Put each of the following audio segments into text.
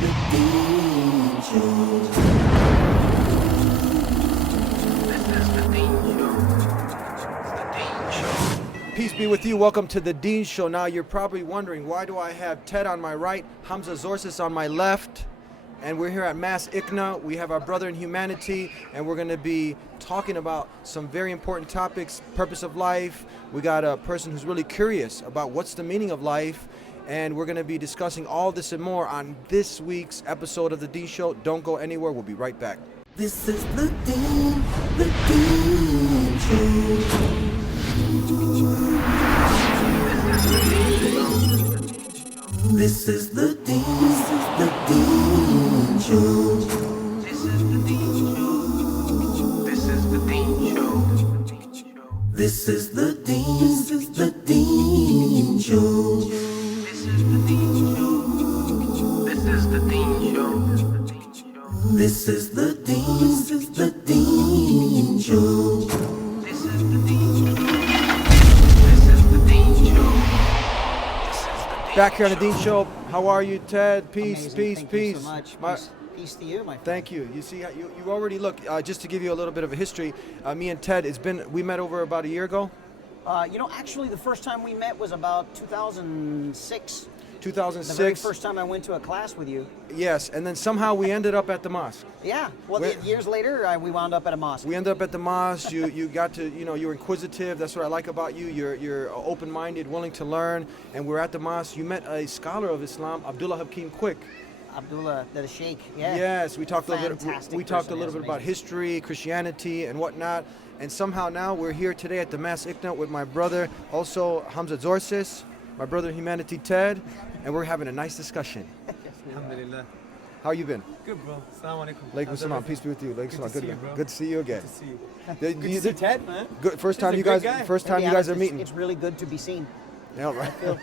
The Dean Show. This is the Dean Show. It's the Dean Show. Peace be with you. Welcome to the Dean Show. Now you're probably wondering, why do I have Ted on my right, Hamza Tzortzis on my left? And we're here at MAS ICNA. We have our brother in humanity, and we're going to be talking about some very important topics, purpose of life. We got a person who's really curious about what's the meaning of life, and we're going to be discussing all this and more on this week's episode of The Dean Show. Don't go anywhere. We'll be right back. This is the Dean Show. This is the Dean Show. This is the Dean Show. This is the Dean Show. This is the Dean Show. This is the Dean Show. This is the Dean Show. This is the Dean Show. This is the Dean Show. Back here on the Dean Show. How are you, Ted? Peace, Amazing. peace, Thank peace. You so much. Peace to you, my friend. Thank you. You see, you already look. Just to give you a little bit of a history, me and Ted, we met over about a year ago. Actually, the first time we met was about 2006. 2006. The very first time I went to a class with you. Yes, and then somehow we ended up at the mosque. Yeah. Well, years later, we wound up at a mosque. We ended up at the mosque. You got to, you're inquisitive. That's what I like about you. You're open-minded, willing to learn. And we're at the mosque. You met a scholar of Islam, Abdullah Hakim Quick. Abdullah, the Sheikh. Yeah. Yes, we talked a little bit about amazing. History, Christianity, and whatnot. And somehow now we're here today at the MAS ICNA with my brother, also Hamza Tzortzis, my brother in humanity, Ted, and we're having a nice discussion. Alhamdulillah. How you been? Good, bro. Assalamu alaikum. Alaikum salam. Peace be with you. Alaikum salam. to see you, bro. Good to see you again. Good to see you. Good Good to see Ted, man. Good. First time He's you a great guys. guy. First To time be you guys honest, are meeting. It's really good to be seen. Yeah, right. I feel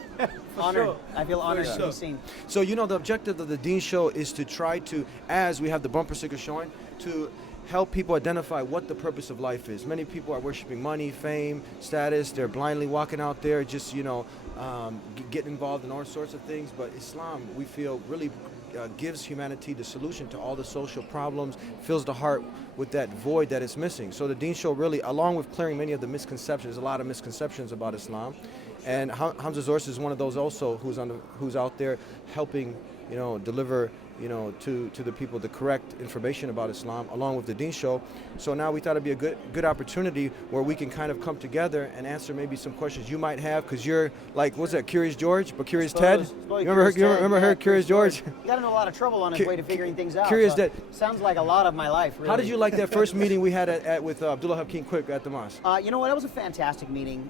honored. sure. I feel honored to sure. be seen. So the objective of the Dean Show is to try to, as we have the bumper sticker showing, to help people identify what the purpose of life is. Many people are worshiping money, fame, status. They're blindly walking out there, just getting involved in all sorts of things. But Islam, we feel, really gives humanity the solution to all the social problems, fills the heart with that void that is missing. So the Dean Show really, along with clearing many of the misconceptions, a lot of misconceptions about Islam, and Hamza Tzortzis is one of those also who's out there helping, deliver, to the people the correct information about Islam, along with the Dean Show. So now we thought it'd be a good opportunity where we can kind of come together and answer maybe some questions you might have, because you're like, what's that, Curious George, but Curious Ted? You remember her, Curious George? He got into a lot of trouble on his way to figuring things out. Curious so Ted. Sounds like a lot of my life, really. How did you like that first meeting we had with Abdullah Hakim Quick at the mosque? You know what? It was a fantastic meeting.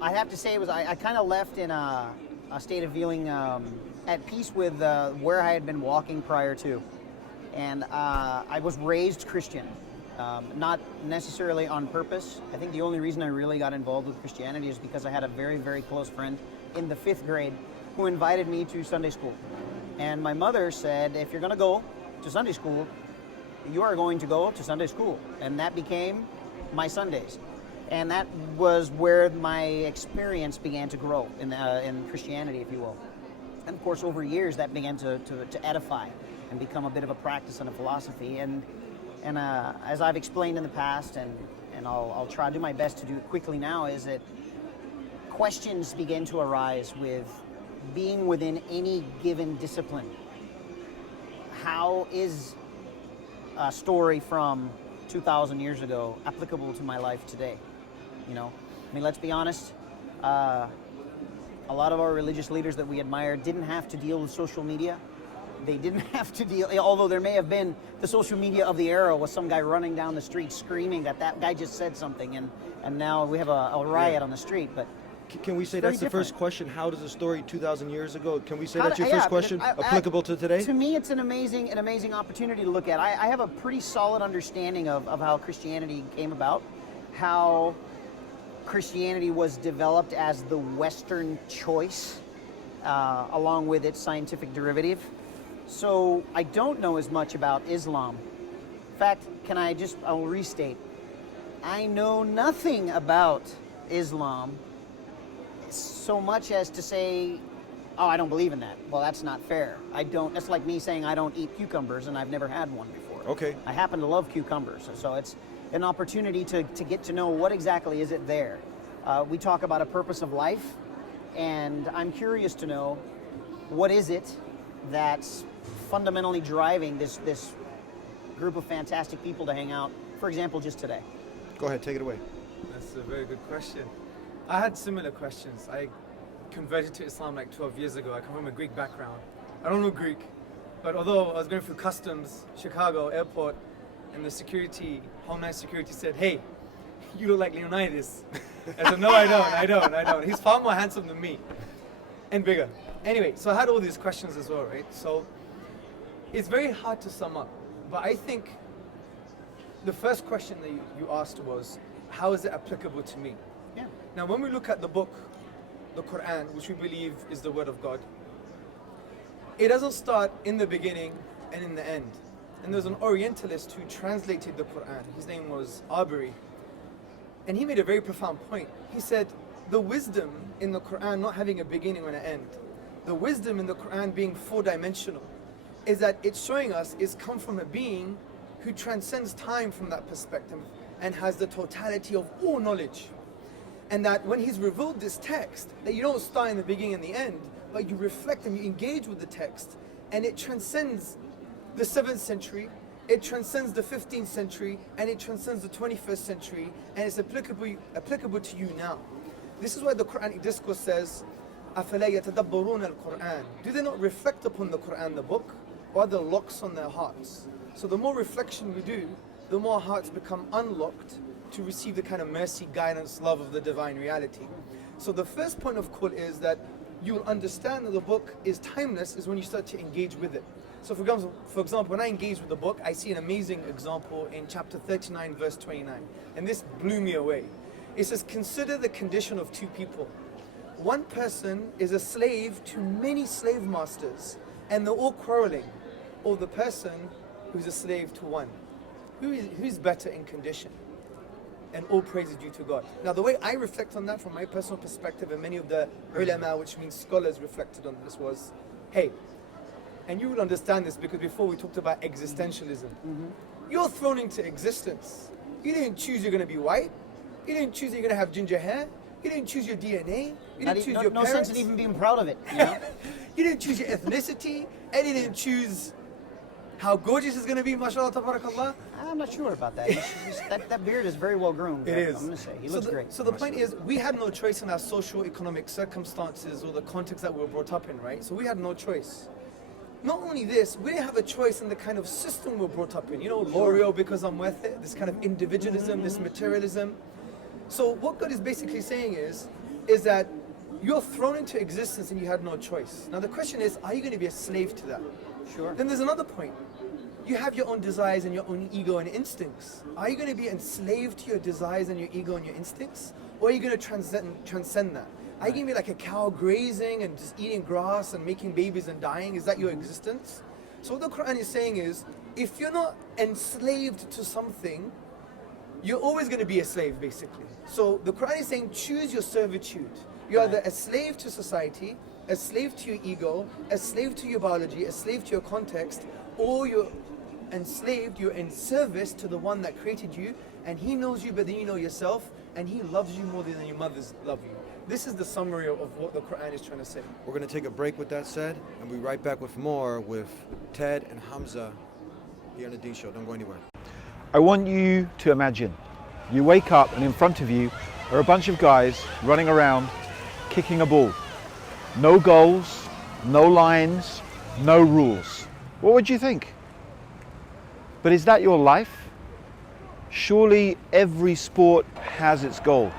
I have to say, I kind of left in a state of feeling at peace with where I had been walking prior to. And I was raised Christian, not necessarily on purpose. I think the only reason I really got involved with Christianity is because I had a very, very close friend in the 5th grade who invited me to Sunday school. And my mother said, if you're going to go to Sunday school, you are going to go to Sunday school. And that became my Sundays. And that was where my experience began to grow in Christianity, if you will. And of course, over years, that began to edify and become a bit of a practice and a philosophy. And as I've explained in the past, and I'll try to do my best to do it quickly now, is that questions begin to arise with being within any given discipline. How is a story from 2,000 years ago applicable to my life today? Let's be honest. A lot of our religious leaders that we admire didn't have to deal with social media. They didn't have to deal, although there may have been the social media of the era was some guy running down the street screaming that guy just said something, and now we have a riot on the street. But can we say that's the first question? How does a story 2,000 years ago? Can we say that's your yeah, first question? Applicable to today? To me, it's an amazing opportunity to look at. I have a pretty solid understanding of how Christianity came about, how Christianity was developed as the Western choice, along with its scientific derivative. So I don't know as much about Islam. In fact, I'll restate. I know nothing about Islam so much as to say oh, I don't believe in that. Well, that's not fair. I don't. That's like me saying I don't eat cucumbers and I've never had one before. Okay. I happen to love cucumbers, so it's an opportunity to get to know what exactly is it there. We talk about a purpose of life, and I'm curious to know what is it that's fundamentally driving this group of fantastic people to hang out, for example, just today. Go ahead, take it away. That's a very good question. I had similar questions. I converted to Islam like 12 years ago. I come from a Greek background. I don't know Greek, but although I was going through customs, Chicago airport, and the security, Homeland Security said, "Hey, you look like Leonidas." I said, "No, I don't. He's far more handsome than me, and bigger." Anyway, so I had all these questions as well, right? So it's very hard to sum up, but I think the first question that you asked was, how is it applicable to me? Yeah. Now, when we look at the book, the Quran, which we believe is the word of God, it doesn't start in the beginning and in the end. And there's an Orientalist who translated the Quran. His name was Arbery. And he made a very profound point. He said, the wisdom in the Quran not having a beginning and an end, the wisdom in the Quran being four-dimensional, is that it's showing us it's come from a being who transcends time from that perspective and has the totality of all knowledge. And that when he's revealed this text, that you don't start in the beginning and the end, but you reflect and you engage with the text, and it transcends the 7th century, it transcends the 15th century, and it transcends the 21st century, and it's applicable to you now. This is why the Quranic discourse says, أَفَلَا يَتَدَبَّرُونَ الْقُرْآنِ. Do they not reflect upon the Quran, the book, or are there locks on their hearts? So the more reflection we do, the more hearts become unlocked to receive the kind of mercy, guidance, love of the divine reality. So the first point of call is that you'll understand that the book is timeless is when you start to engage with it. So for example, when I engage with the book, I see an amazing example in chapter 39, verse 29. And this blew me away. It says, consider the condition of two people. One person is a slave to many slave masters, and they're all quarreling. Or the person who's a slave to one. Who's better in condition? And all praise is due to God. Now, the way I reflect on that from my personal perspective, and many of the ulama, which means scholars, reflected on this was, hey, and you will understand this because before we talked about existentialism. You're thrown into existence. You didn't choose you're going to be white. You didn't choose you're going to have ginger hair. You didn't choose your DNA. You didn't choose your parents. No sense in even being proud of it. You know? You didn't choose your ethnicity. And you didn't choose how gorgeous it's going to be, mashallah, tabarakallah. I'm not sure about that. That beard is very well groomed. It is. I'm going to say. He looks great. So the point is, we had no choice in our social economic circumstances or the context that we were brought up in, right? So we had no choice. Not only this, we didn't have a choice in the kind of system we were brought up in. You know, L'Oreal because I'm worth it, this kind of individualism, this materialism. So what God is basically saying is that you're thrown into existence and you had no choice. Now the question is, are you going to be a slave to that? Sure. Then there's another point. You have your own desires and your own ego and instincts. Are you going to be enslaved to your desires and your ego and your instincts? Or are you going to transcend that? Are you going to be like a cow grazing and just eating grass and making babies and dying? Is that your existence? So what the Quran is saying is, if you're not enslaved to something, you're always going to be a slave, basically. So the Quran is saying, choose your servitude. You're either a slave to society, a slave to your ego, a slave to your biology, a slave to your context, or you're enslaved, you're in service to the one that created you, and he knows you better than you know yourself, and he loves you more than your mothers love you. This is the summary of what the Quran is trying to say. We're going to take a break with that said, and we'll be right back with more with Ted and Hamza here on The Deen Show. Don't go anywhere. I want you to imagine you wake up and in front of you are a bunch of guys running around kicking a ball. No goals, no lines, no rules. What would you think? But is that your life? Surely every sport has its goal.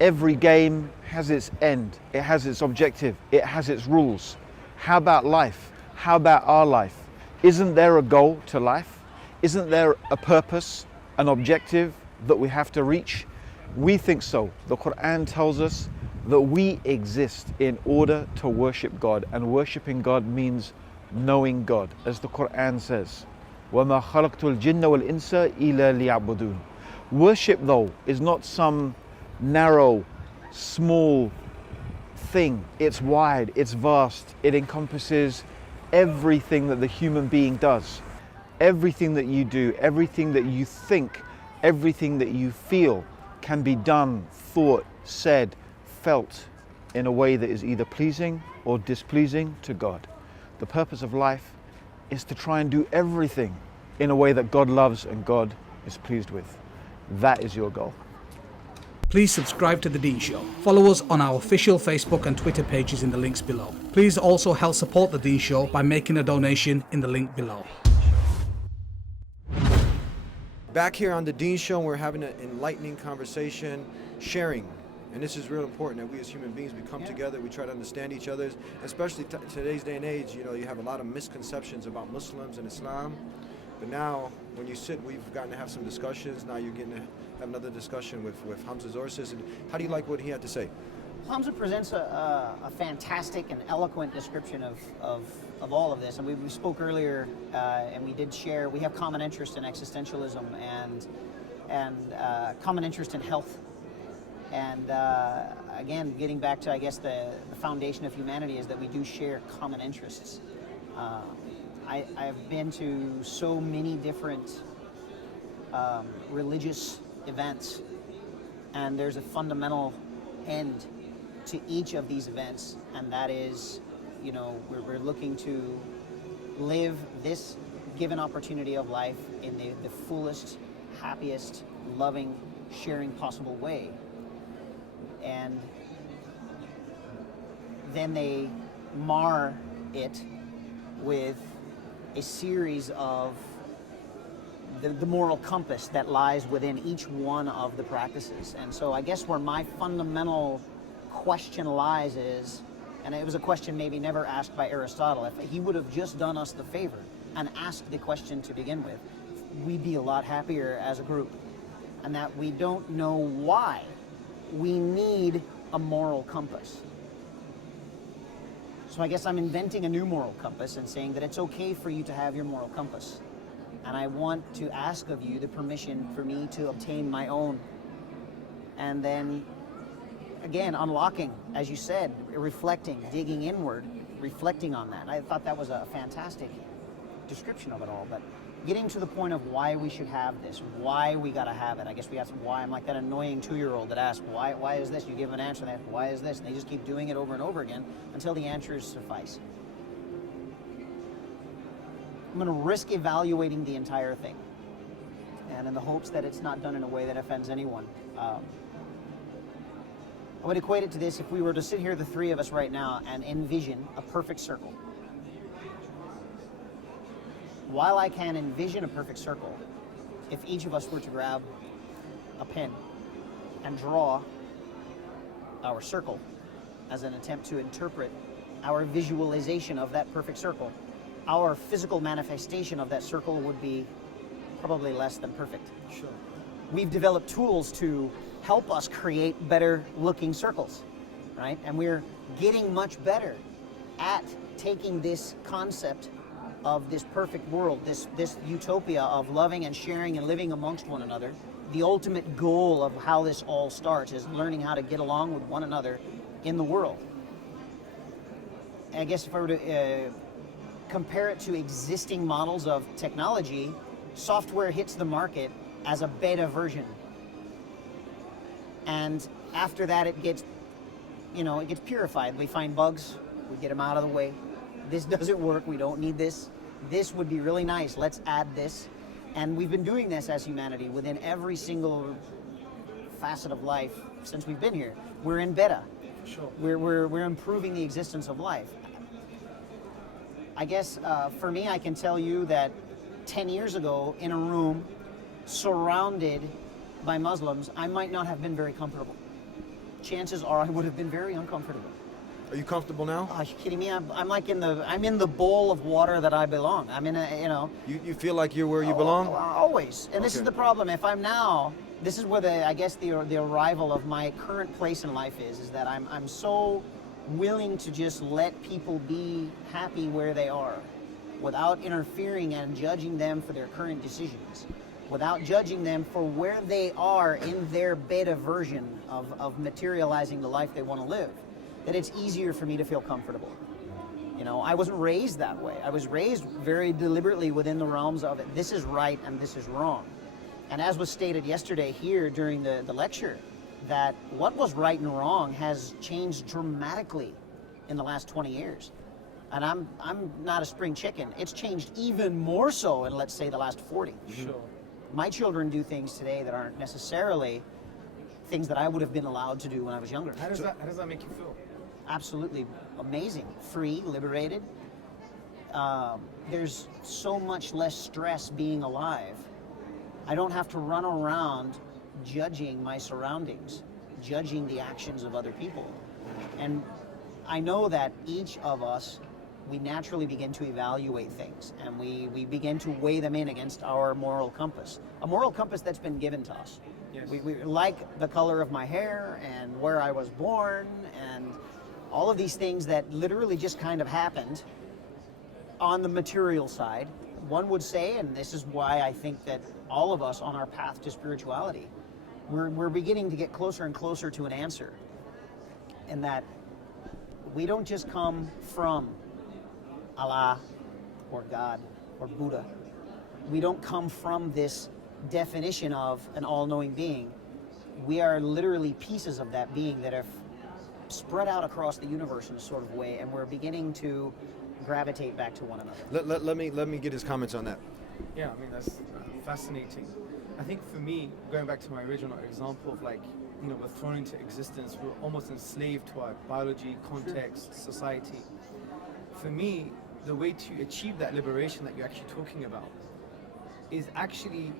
Every game has its end. It has its objective. It has its rules. How about life? How about our life? Isn't there a goal to life? Isn't there a purpose, an objective that we have to reach? We think so. The Quran tells us that we exist in order to worship God, and worshiping God means knowing God. As the Quran says, وَمَا خَلَقْتُ الْجِنَّ وَالْإِنسَ إِلَّا لِيَعْبُدُونَ. Worship though is not some narrow, small thing. It's wide, it's vast, it encompasses everything that the human being does. Everything that you do, everything that you think, everything that you feel can be done, thought, said, felt in a way that is either pleasing or displeasing to God. The purpose of life is to try and do everything in a way that God loves and God is pleased with. That is your goal. Please subscribe to The Dean Show. Follow us on our official Facebook and Twitter pages in the links below. Please also help support The Dean Show by making a donation in the link below. Back here on The Dean Show, we're having an enlightening conversation, sharing. And this is real important that we as human beings, we come together, we try to understand each other, especially today's day and age. You know, you have a lot of misconceptions about Muslims and Islam. But now, when you sit, we've gotten to have some discussions. Now you're getting to have another discussion with Hamza Tzortzis. And how do you like what he had to say? Hamza presents a fantastic and eloquent description of all of this. And we spoke earlier, and we did share, we have common interest in existentialism and common interest in health. And again, getting back to, I guess, the foundation of humanity is that we do share common interests. I've been to so many different religious events, and there's a fundamental end to each of these events, and that is, you know, we're looking to live this given opportunity of life in the fullest, happiest, loving, sharing possible way. And then they mar it with a series of the moral compass that lies within each one of the practices. And so I guess where my fundamental question lies is, and it was a question maybe never asked by Aristotle, if he would have just done us the favor and asked the question to begin with, we'd be a lot happier as a group. And that we don't know why we need a moral compass. So I guess I'm inventing a new moral compass and saying that it's okay for you to have your moral compass. And I want to ask of you the permission for me to obtain my own. And then, again, unlocking, as you said, reflecting, digging inward, reflecting on that. I thought that was a fantastic description of it all. But getting to the point of why we should have this, why we gotta have it. I guess we got some why. I'm like that annoying 2-year-old that asks, why is this? You give an answer, that why is this? And they just keep doing it over and over again until the answers suffice. I'm gonna risk evaluating the entire thing, and in the hopes that it's not done in a way that offends anyone. I would equate it to this: if we were to sit here, the three of us right now, and envision a perfect circle. While I can envision a perfect circle, if each of us were to grab a pen and draw our circle as an attempt to interpret our visualization of that perfect circle, our physical manifestation of that circle would be probably less than perfect. Sure. We've developed tools to help us create better looking circles, right? And we're getting much better at taking this concept of this perfect world, this utopia of loving and sharing and living amongst one another. The ultimate goal of how this all starts is learning how to get along with one another in the world. I guess if I were to compare it to existing models of technology, software hits the market as a beta version. And after that, it gets purified. We find bugs, we get them out of the way. This doesn't work, we don't need this. This would be really nice, let's add this. And we've been doing this as humanity within every single facet of life since we've been here. We're in beta. Sure. We're improving the existence of life. I guess for me, I can tell you that 10 years ago, in a room surrounded by Muslims, I might not have been very comfortable. Chances are I would have been very uncomfortable. Are you comfortable now? Are you kidding me? I'm in the bowl of water that I belong. I'm in a, You feel like you're where you belong? Always. And this is Okay. the problem. If I'm now, this is where the arrival of my current place in life is that I'm so willing to just let people be happy where they are without interfering and judging them for their current decisions, without judging them for where they are in their beta version of materializing the life they want to live. that it's easier for me to feel comfortable. You know, I wasn't raised that way. I was raised very deliberately within the realms of it. This is right and this is wrong. And as was stated yesterday here during the lecture, that what was right and wrong has changed dramatically in the last 20 years. And I'm not a spring chicken. It's changed even more so in, let's say, the last 40. Sure. My children do things today that aren't necessarily things that I would have been allowed to do when I was younger. How does that make you feel? Absolutely amazing. Free, liberated. There's so much less stress being alive. I don't have to run around judging my surroundings, judging the actions of other people. And I know that each of us, we naturally begin to evaluate things, and we begin to weigh them in against our moral compass. A moral compass that's been given to us. Yes. We like the color of my hair and where I was born and all of these things that literally just kind of happened on the material side. One would say, and this is why I think that all of us on our path to spirituality, we're beginning to get closer and closer to an answer. And that we don't just come from Allah or God or Buddha. We don't come from this definition of an all-knowing being. We are literally pieces of that being that have spread out across the universe in a sort of way, and we're beginning to gravitate back to one another. Let me get his comments on that. Yeah, I mean, that's fascinating. I think for me, going back to my original example of like, you know, we're thrown into existence, we're almost enslaved to our biology, context, society. For me, the way to achieve that liberation that you're actually talking about is actually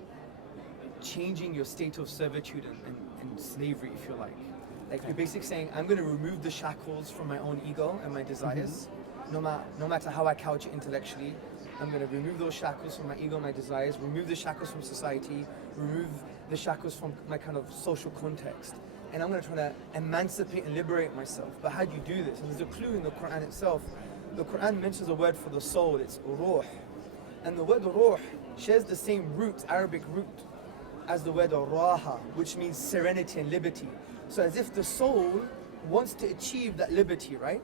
changing your state of servitude and slavery, if you like. Like you're basically saying, I'm going to remove the shackles from my own ego and my desires, no matter how I couch it intellectually. I'm going to remove those shackles from my ego and my desires, remove the shackles from society, remove the shackles from my kind of social context. And I'm going to try to emancipate and liberate myself. But how do you do this? And there's a clue in the Quran itself. The Quran mentions a word for the soul, it's ruh. And the word ruh shares the same root, Arabic root, as the word raha, which means serenity and liberty. So as if the soul wants to achieve that liberty, right?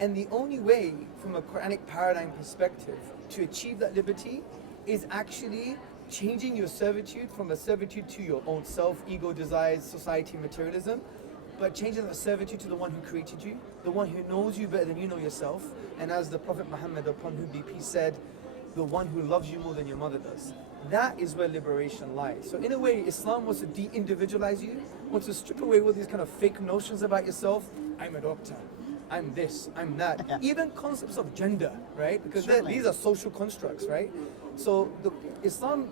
And the only way, from a Quranic paradigm perspective, to achieve that liberty is actually changing your servitude from a servitude to your own self, ego, desires, society, materialism, but changing that servitude to the one who created you, the one who knows you better than you know yourself. And as the Prophet Muhammad, upon whom be peace, said, the one who loves you more than your mother does. That is where liberation lies. So in a way, Islam wants to de-individualize you, wants to strip away all these kind of fake notions about yourself. I'm a doctor, I'm this, I'm that. Even concepts of gender, right? Because these are social constructs, right? So Islam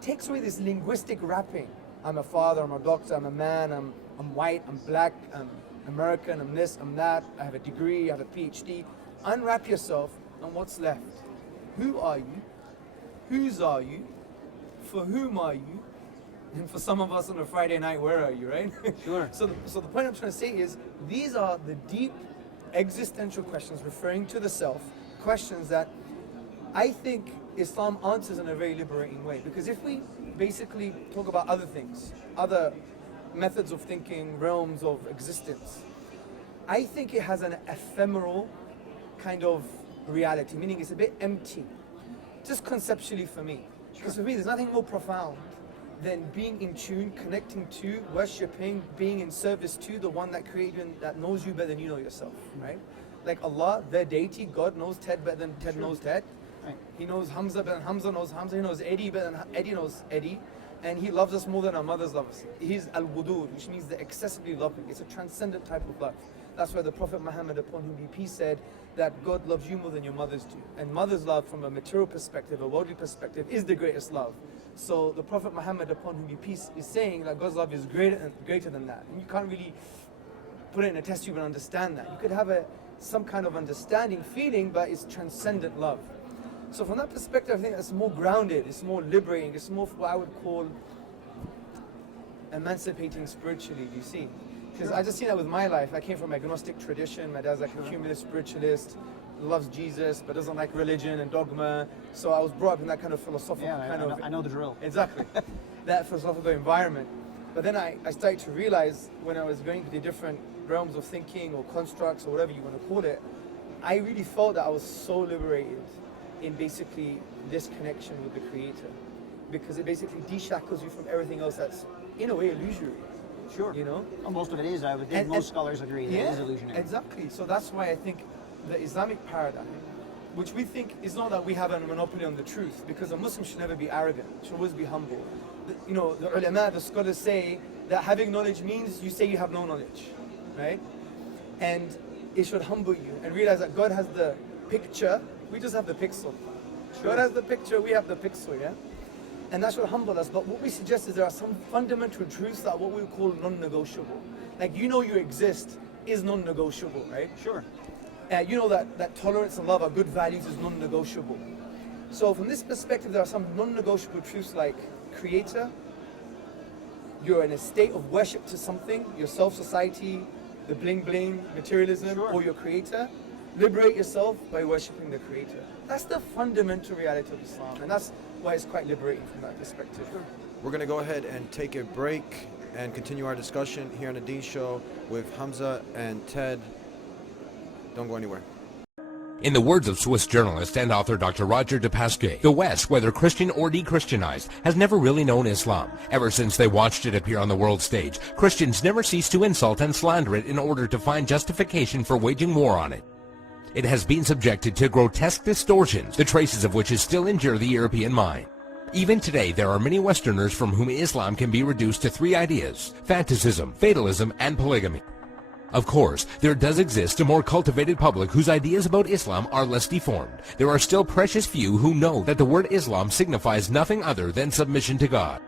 takes away this linguistic wrapping. I'm a father, I'm a doctor, I'm a man, I'm white, I'm black, I'm American, I'm this, I'm that, I have a degree, I have a PhD. Unwrap yourself, and what's left? Who are you? Whose are you? For whom are you? And for some of us on a Friday night, where are you, right? Sure. So the point I'm trying to say is, these are the deep existential questions referring to the self, questions that I think Islam answers in a very liberating way. Because if we basically talk about other things, other methods of thinking, realms of existence, I think it has an ephemeral kind of reality, meaning it's a bit empty, just conceptually for me. Because for me, there's nothing more profound than being in tune, connecting to, worshipping, being in service to the one that created you and that knows you better than you know yourself, right? Like Allah, their deity, God knows Ted better than Ted knows Ted. Right. He knows Hamza better than Hamza knows Hamza. He knows Eddie better than Eddie knows Eddie. And he loves us more than our mothers love us. He's al-wudur, which means the excessively loving. It's a transcendent type of love. That's why the Prophet Muhammad, upon whom be peace, said that God loves you more than your mothers do. And mother's love from a material perspective, a worldly perspective, is the greatest love. So the Prophet Muhammad, upon whom be peace, is saying that God's love is greater than that. And you can't really put it in a test tube and understand that. You could have some kind of understanding, feeling, but it's transcendent love. So from that perspective, I think that's more grounded, it's more liberating, it's more what I would call emancipating spiritually, do you see? Because I just seen that with my life. I came from an agnostic tradition. My dad's like a humanist spiritualist, loves Jesus, but doesn't like religion and dogma. So I was brought up in that kind of philosophical I know the drill. Exactly. That philosophical environment. But then I started to realize when I was going to the different realms of thinking or constructs or whatever you want to call it, I really felt that I was so liberated in basically this connection with the Creator, because it basically de-shackles you from everything else that's in a way illusory. Sure. You know? Well, most of it is. I would think most scholars agree that it is illusionary. Exactly. So that's why I think the Islamic paradigm, which we think is not that we have a monopoly on the truth, because a Muslim should never be arrogant, should always be humble. You know, the ulama, the scholars say that having knowledge means you say you have no knowledge, right? And it should humble you and realize that God has the picture, we just have the pixel. God has the picture, we have the pixel, yeah? And that should humble us. But what we suggest is there are some fundamental truths that are what we call non-negotiable. Like, you know you exist is non-negotiable, right? Sure. You know that tolerance and love are good values is non-negotiable. So from this perspective, there are some non-negotiable truths like Creator, you're in a state of worship to something, yourself, society, the bling-bling, materialism, or your Creator. Liberate yourself by worshipping the Creator. That's the fundamental reality of Islam, and that's why it's quite liberating from that perspective. We're going to go ahead and take a break and continue our discussion here on the Dean Show with Hamza and Ted. Don't go anywhere. In the words of Swiss journalist and author Dr. Roger de Pasquet, the West, whether Christian or de-Christianized, has never really known Islam. Ever since they watched it appear on the world stage, Christians never ceased to insult and slander it in order to find justification for waging war on it. It has been subjected to grotesque distortions, the traces of which still injure the European mind. Even today, there are many Westerners from whom Islam can be reduced to three ideas: fanaticism, fatalism, and polygamy. Of course, there does exist a more cultivated public whose ideas about Islam are less deformed. There are still precious few who know that the word Islam signifies nothing other than submission to God.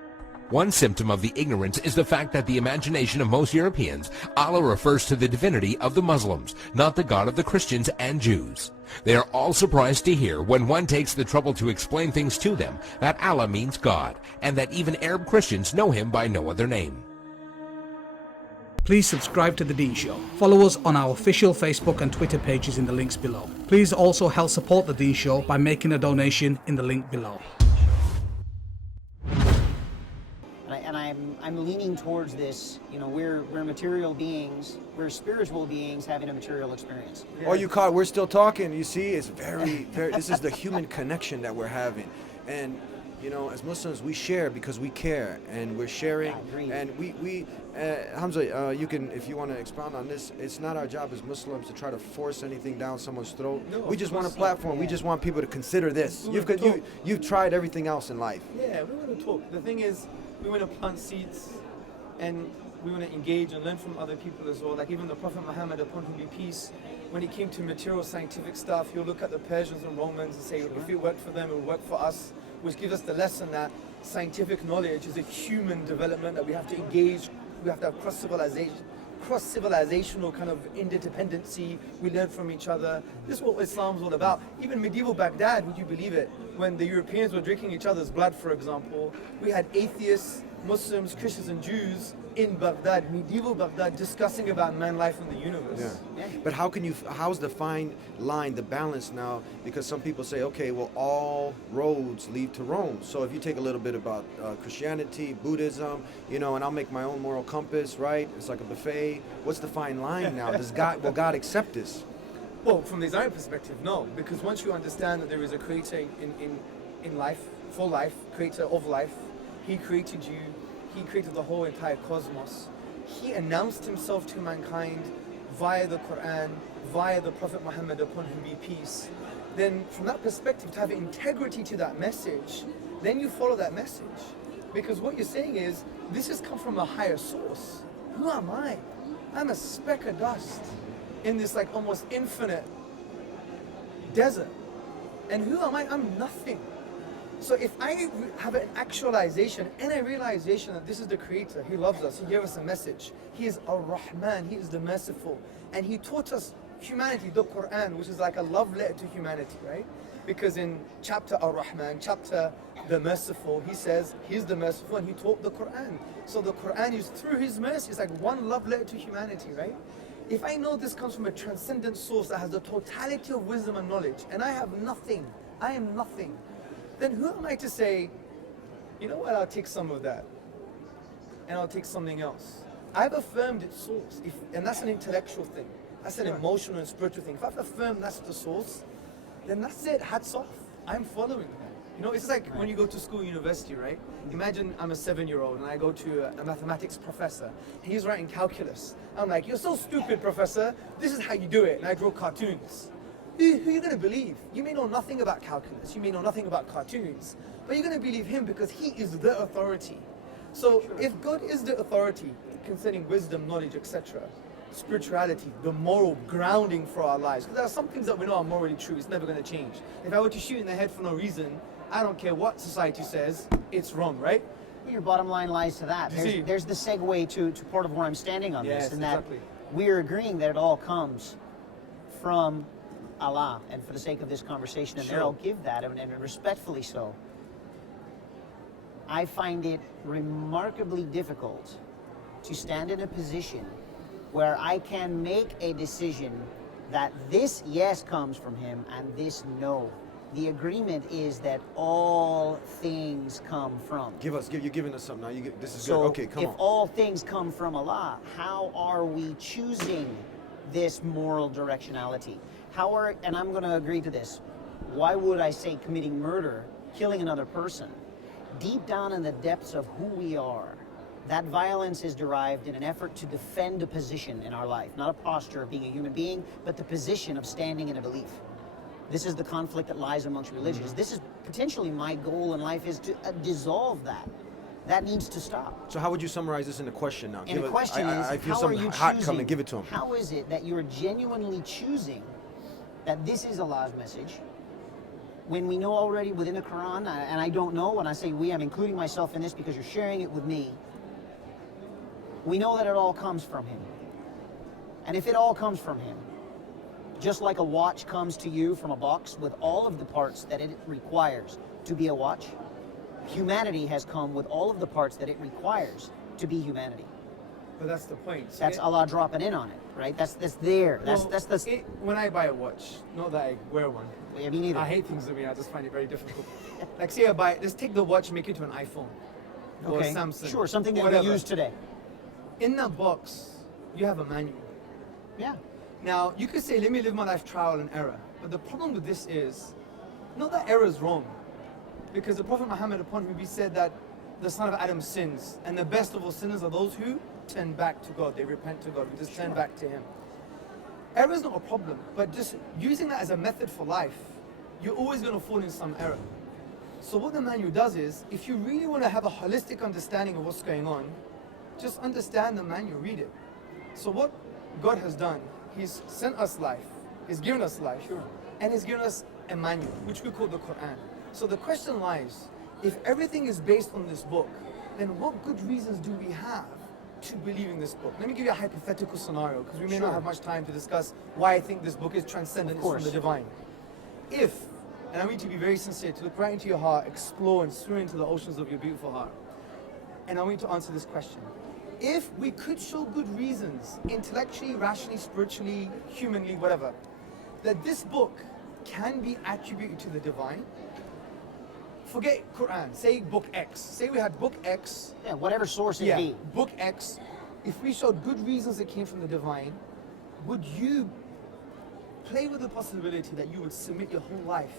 One symptom of the ignorance is the fact that the imagination of most Europeans, Allah refers to the divinity of the Muslims, not the God of the Christians and Jews. They are all surprised to hear, when one takes the trouble to explain things to them, that Allah means God, and that even Arab Christians know him by no other name. Please subscribe to The Dean Show. Follow us on our official Facebook and Twitter pages in the links below. Please also help support The Dean Show by making a donation in the link below. And I'm leaning towards this. You know, we're material beings. We're spiritual beings having a material experience. Oh, you caught? We're still talking. You see, it's very. This is the human connection that we're having, and you know, as Muslims, we share because we care, and we're sharing. I agree. And we Hamza, you can, if you want to expound on this. It's not our job as Muslims to try to force anything down someone's throat. No, we just want a not. platform. Yeah. We just want people to consider this. We wanna talk. You've tried everything else in life. Yeah, we want to talk. The thing is, we want to plant seeds, and we want to engage and learn from other people as well. Like even the Prophet Muhammad, upon whom be peace, when he came to material scientific stuff, he'll look at the Persians and Romans and say, if it worked for them, it will work for us, which gives us the lesson that scientific knowledge is a human development, that we have to engage, we have to have cross-civilizational kind of interdependency. We learn from each other. This is what Islam's all about. Even medieval Baghdad, would you believe it? When the Europeans were drinking each other's blood, for example, we had atheists, Muslims, Christians, and Jews in Baghdad, medieval Baghdad, discussing about man, life, and the universe. Yeah. But how's the fine line, the balance now? Because some people say, okay, well, all roads lead to Rome. So if you take a little bit about Christianity, Buddhism, you know, and I'll make my own moral compass, right? It's like a buffet. What's the fine line now? Will God accept this? Well, from the Islamic perspective, no. Because once you understand that there is a creator in life, for life, creator of life, he created you, he created the whole entire cosmos. He announced himself to mankind via the Quran, via the Prophet Muhammad, upon whom be peace. Then from that perspective, to have integrity to that message, then you follow that message. Because what you're saying is, this has come from a higher source. Who am I? I'm a speck of dust in this like almost infinite desert. And who am I? I'm nothing. So if I have an actualization and a realization that this is the Creator, He loves us, He gave us a message, He is Ar-Rahman, He is the merciful, and He taught us humanity, the Quran, which is like a love letter to humanity, right? Because in chapter Ar-Rahman, chapter the merciful, He says He's the merciful and He taught the Quran. So the Quran is through His mercy, it's like one love letter to humanity, right? If I know this comes from a transcendent source that has the totality of wisdom and knowledge, and I have nothing, I am nothing, then who am I to say, you know what, I'll take some of that. and I'll take something else. I've affirmed its source, and that's an intellectual thing. That's an emotional and spiritual thing. If I've affirmed that's the source, then that's it. Hats off. I'm following that. You know, it's like when you go to school, university, right? Imagine I'm a 7-year-old and I go to a mathematics professor. He's writing calculus. I'm like, you're so stupid, professor. This is how you do it. And I draw cartoons. Who are you going to believe? You may know nothing about calculus. You may know nothing about cartoons. But you're going to believe him because he is the authority. So if God is the authority concerning wisdom, knowledge, etc., spirituality, the moral grounding for our lives, because there are some things that we know are morally true, it's never going to change. If I were to shoot in the head for no reason, I don't care what society says, it's wrong, right? Your bottom line lies to that. There's the segue to part of where I'm standing on this, and that we're agreeing that it all comes from Allah, and for the sake of this conversation, and there I'll give that, and respectfully so. I find it remarkably difficult to stand in a position where I can make a decision that this yes comes from him and this no. The agreement is that all things come from. You're giving us something now. This is so good. Okay, come on. If all things come from Allah, how are we choosing this moral directionality? And I'm going to agree to this. Why would I say committing murder, killing another person? Deep down in the depths of who we are, that violence is derived in an effort to defend a position in our life, not a posture of being a human being, but the position of standing in a belief. This is the conflict that lies amongst religions. This is potentially my goal in life, is to dissolve that. That needs to stop. So how would you summarize this in a question now? And the question is, I feel how something are you hot choosing? coming. Give it to him. How is it that you're genuinely choosing that this is Allah's message, when we know already within the Quran, and I don't know, when I say we, I'm including myself in this because you're sharing it with me, we know that it all comes from him. And if it all comes from him, just like a watch comes to you from a box with all of the parts that it requires to be a watch, humanity has come with all of the parts that it requires to be humanity. But that's the point. So that's Allah dropping in on it, right? That's there. When I buy a watch, not that I wear one. Yeah, me neither. I hate things that I just find it very difficult. Like say I buy, let's take the watch, make it to an iPhone or Okay. Samsung. Sure, something that whatever. we use today. In that box, you have a manual. Yeah. Now, you could say, let me live my life trial and error. But the problem with this is, not that error is wrong. Because the Prophet Muhammad, upon whom he said that the son of Adam sins, and the best of all sinners are those who turn back to God. They repent to God, who just turn back to him. Error is not a problem, but just using that as a method for life, you're always going to fall in some error. So what the manual does is, if you really want to have a holistic understanding of what's going on, just understand the manual, read it. So what God has done, he's sent us life, he's given us life, and he's given us a manual, which we call the Quran. So the question lies, if everything is based on this book, then what good reasons do we have to believe in this book? Let me give you a hypothetical scenario, because we may not have much time to discuss why I think this book is transcendent, it's from the divine. If, and I need to be very sincere, to look right into your heart, explore and swim into the oceans of your beautiful heart, and I want you to answer this question. If we could show good reasons, intellectually, rationally, spiritually, humanly, whatever, that this book can be attributed to the divine, forget Quran, say book X. Say we had book X. Yeah, whatever source it be. Book X. If we showed good reasons it came from the divine, would you play with the possibility that you would submit your whole life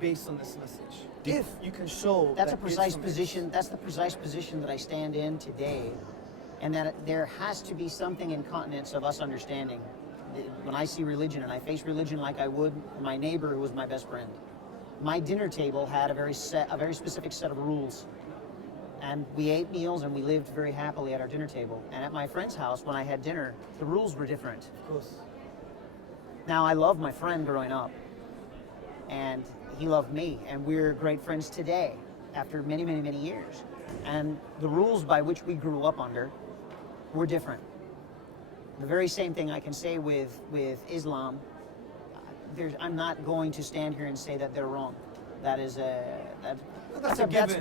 based on this message? If you can show that's that a precise position. That's the precise position that I stand in today, and that there has to be something in continence of us understanding. When I see religion, and I face religion like I would my neighbor who was my best friend, my dinner table had a very specific set of rules, and we ate meals and we lived very happily at our dinner table. And at my friend's house, when I had dinner, the rules were different. Of course. Now, I loved my friend growing up, and he loved me, and we're great friends today after many, many, many years. And the rules by which we grew up under were different. The very same thing I can say with Islam. I'm not going to stand here and say that they're wrong. That's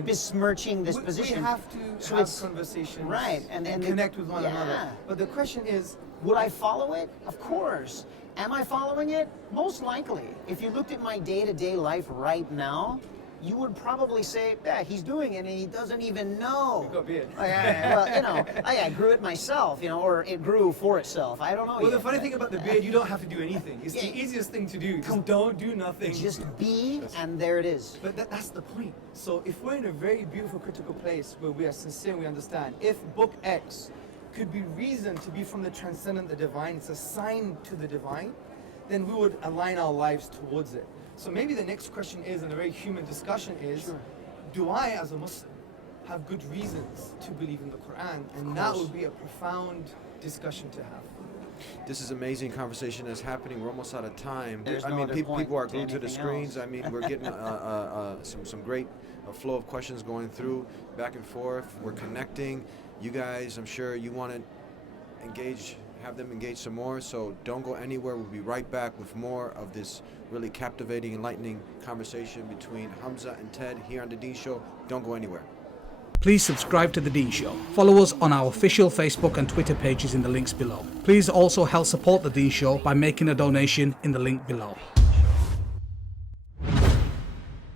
besmirching this position. We have to have conversations, right, and connect with one another. But the question is, would I follow it? Of course. Am I following it? Most likely. If you looked at my day-to-day life right now, you would probably say, yeah, he's doing it and he doesn't even know. You got a beard. Well, you know, I grew it myself, you know, or it grew for itself. I don't know. Well, yet, the funny but thing about the beard, you don't have to do anything. It's the easiest thing to do. Just don't do nothing. just be, and there it is. But that's the point. So if we're in a very beautiful, critical place where we are sincere and we understand, if book X could be reasoned to be from the transcendent, the divine, it's a sign to the divine, then we would align our lives towards it. So maybe the next question is, and a very human discussion is, do I, as a Muslim, have good reasons to believe in the Quran? And that would be a profound discussion to have. This is amazing conversation that's happening. We're almost out of time. There's I no mean, other people point are to glued to the anything screens. else. I mean, we're getting some great flow of questions going through, back and forth. We're connecting. You guys, I'm sure you want to engage, have them engage some more. So don't go anywhere. We'll be right back with more of this really captivating, enlightening conversation between Hamza and Ted here on The Dean Show. Don't go anywhere. Please subscribe to The Dean Show. Follow us on our official Facebook and Twitter pages in the links below. Please also help support The Dean Show by making a donation in the link below.